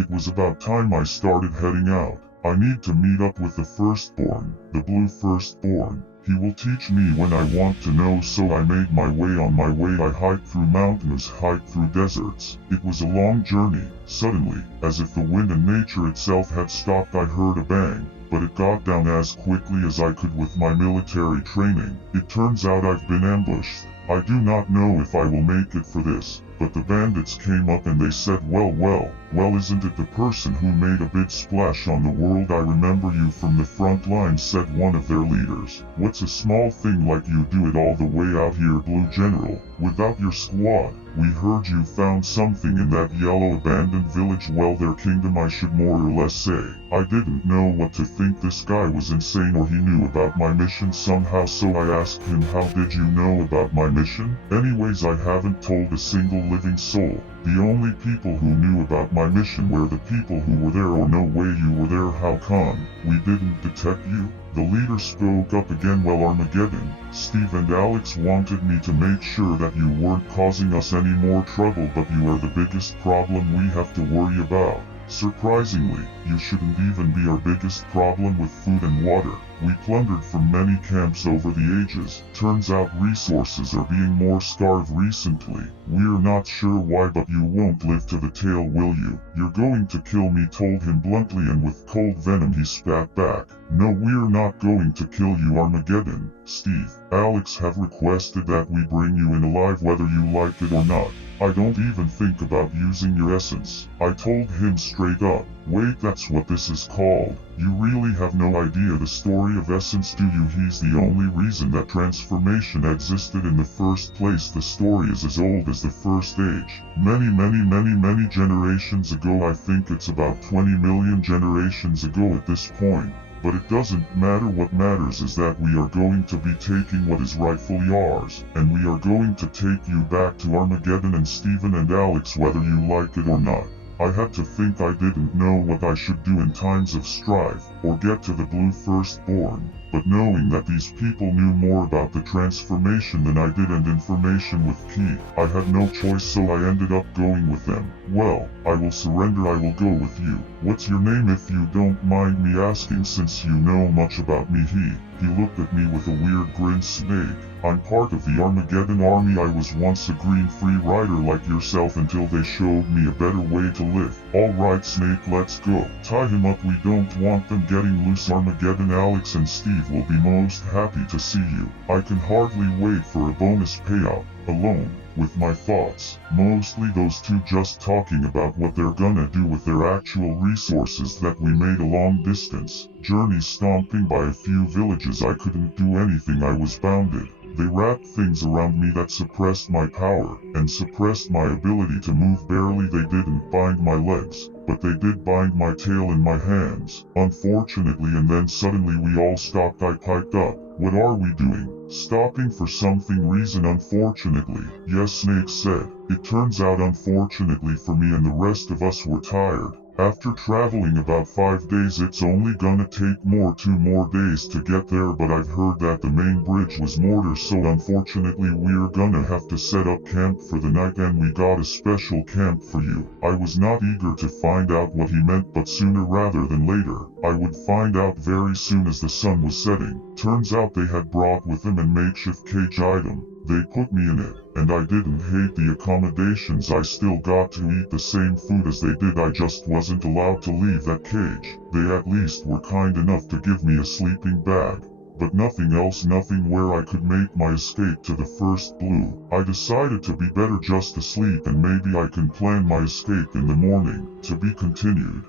It was about time I started heading out. I need to meet up with the firstborn, the blue firstborn. He will teach me when I want to know, so I made my way. On my way I hiked through mountains, hiked through deserts. It was a long journey. Suddenly, as if the wind and nature itself had stopped, I heard a bang, but it got down as quickly as I could with my military training. It turns out I've been ambushed. I do not know if I will make it for this, but the bandits came up and they said, well, isn't it the person who made a big splash on the world? I remember you from the front lines, said one of their leaders. What's a small thing like you do it all the way out here, Blue General, without your squad? We heard you found something in that yellow abandoned village. Well, their kingdom, I should more or less say. I didn't know what to think. This guy was insane, or he knew about my mission somehow, so I asked him, how did you know about my mission? Anyways, I haven't told a single living soul. The only people who knew about my mission were the people who were there. Or no way you were there. How come we didn't detect you? The leader spoke up again. Well, Armageddon, Steve and Alex wanted me to make sure that you weren't causing us any more trouble, but you are the biggest problem we have to worry about. Surprisingly, you shouldn't even be our biggest problem with food and water. We plundered from many camps over the ages. Turns out resources are being more starved recently. We're not sure why, but you won't live to the tale, will you? You're going to kill me, told him bluntly, and with cold venom he spat back. No, we're not going to kill you, Armageddon, Steve. Alex have requested that we bring you in alive whether you like it or not. I don't even think about using your essence. I told him straight up. Wait, that's what this is called? You really have no idea the story of essence, do you? He's the only reason that transformation existed in the first place. The story is as old as the first age. Many generations ago. I think it's about 20 million generations ago at this point. But it doesn't matter. What matters is that we are going to be taking what is rightfully ours, and we are going to take you back to Armageddon and Steven and Alex whether you like it or not. I had to think. I didn't know what I should do in times of strife, or get to the blue firstborn, but knowing that these people knew more about the transformation than I did, and information with key, I had no choice, so I ended up going with them. Well, I will surrender. I will go with you. What's your name, if you don't mind me asking, since you know much about me? He looked at me with a weird grin. Snake. I'm part of the Armageddon army. I was once a green free rider like yourself until they showed me a better way to live. Alright, Snake, let's go. Tie him up. We don't want them getting loose. Armageddon, Alex and Steve will be most happy to see you. I can hardly wait for a bonus payout. Alone with my thoughts, mostly those two just talking about what they're gonna do with their actual resources that we made a long distance journey, stomping by a few villages. I couldn't do anything. I was bounded. They wrapped things around me that suppressed my power, and suppressed my ability to move. Barely. They didn't bind my legs, but they did bind my tail and my hands, unfortunately. And then suddenly we all stopped. I piped up. What are we doing? Stopping for something reason? Unfortunately. Yes, Snake said. It turns out, unfortunately for me and the rest of us, were tired. After traveling about 5 days, it's only gonna take 2 more days to get there, but I've heard that the main bridge was mortar, so unfortunately we're gonna have to set up camp for the night, and we got a special camp for you. I was not eager to find out what he meant, but sooner rather than later, I would find out very soon as the sun was setting. Turns out they had brought with them a makeshift cage item. They put me in it, and I didn't hate the accommodations. I still got to eat the same food as they did. I just wasn't allowed to leave that cage. They at least were kind enough to give me a sleeping bag, but nothing else, nothing where I could make my escape to the first blue. I decided to be better just to sleep, and maybe I can plan my escape in the morning. To be continued.